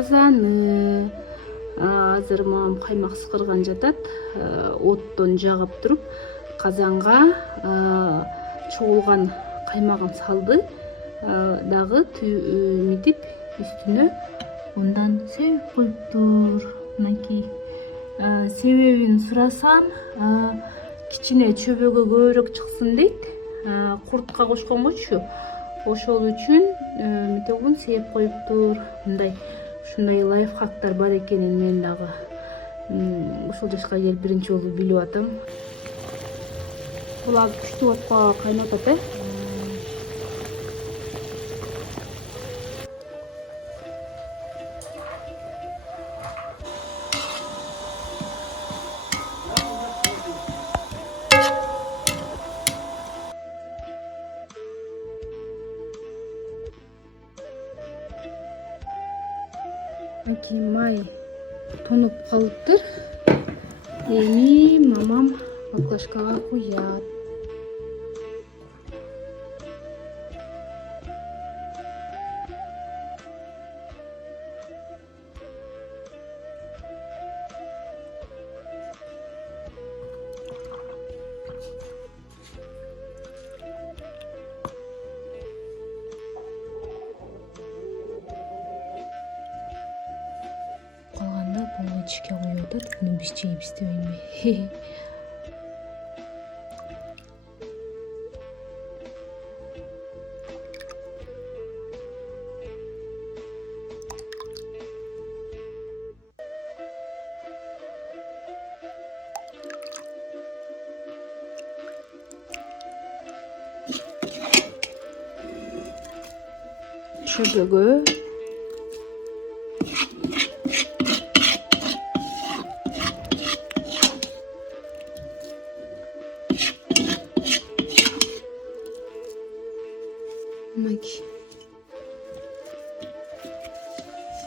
казаны. Азыр мамам каймак сыкырган жатат. Оттон жагып туруп, казанга чогулган каймагын салды. Дагы митип үстүнө ондан себеп коюптур. Мынакей. Себебин сурасам, кичине чөбөгө көбүрөөк чыксын дейт. Куртка кошконгочу. Ошол үчүн метеогун себеп коюптур. Ушундай лайфхактар бар экенин мен дагы ушул жашка келип биринчи жолу билип атам. Булар күчтүү отко кайнап атат. Май тонуп калыптыр. Эми мамам баклажкага куят. Bunu içki oluyor da bunu biz çeyip istiyorum. Çöbөгө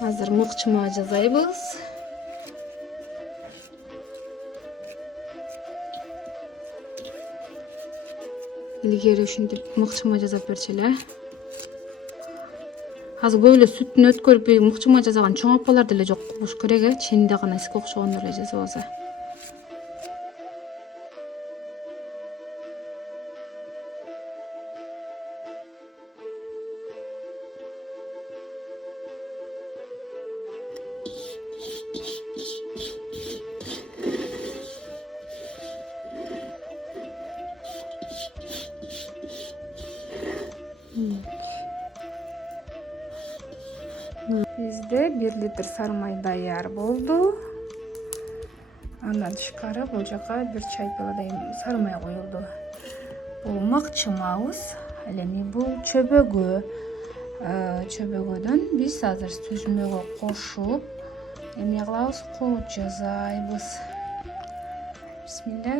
Hazır mıkçıma жазайбыз. Илгери ушинтип мыкчыма жасап берчү эле. Азыр көп эле сүттүн өткөрүп мыкчыма жасаган чоң апалар деле жок болуш керек. Ченде гана сизге окшогондор эле жасап алса. Bizde 1 litr sarmay dayar boldu. Andan tышкары бул жака 1 чай пиаладай sarmay коюлду. Бул мыкчымабыз. Ал эми бул чөбөгө. Чөбөгөдөн биз азыр сүзмөгө кошуп, эмне кылабыз? Кууп жасайбыз. Бисмилля.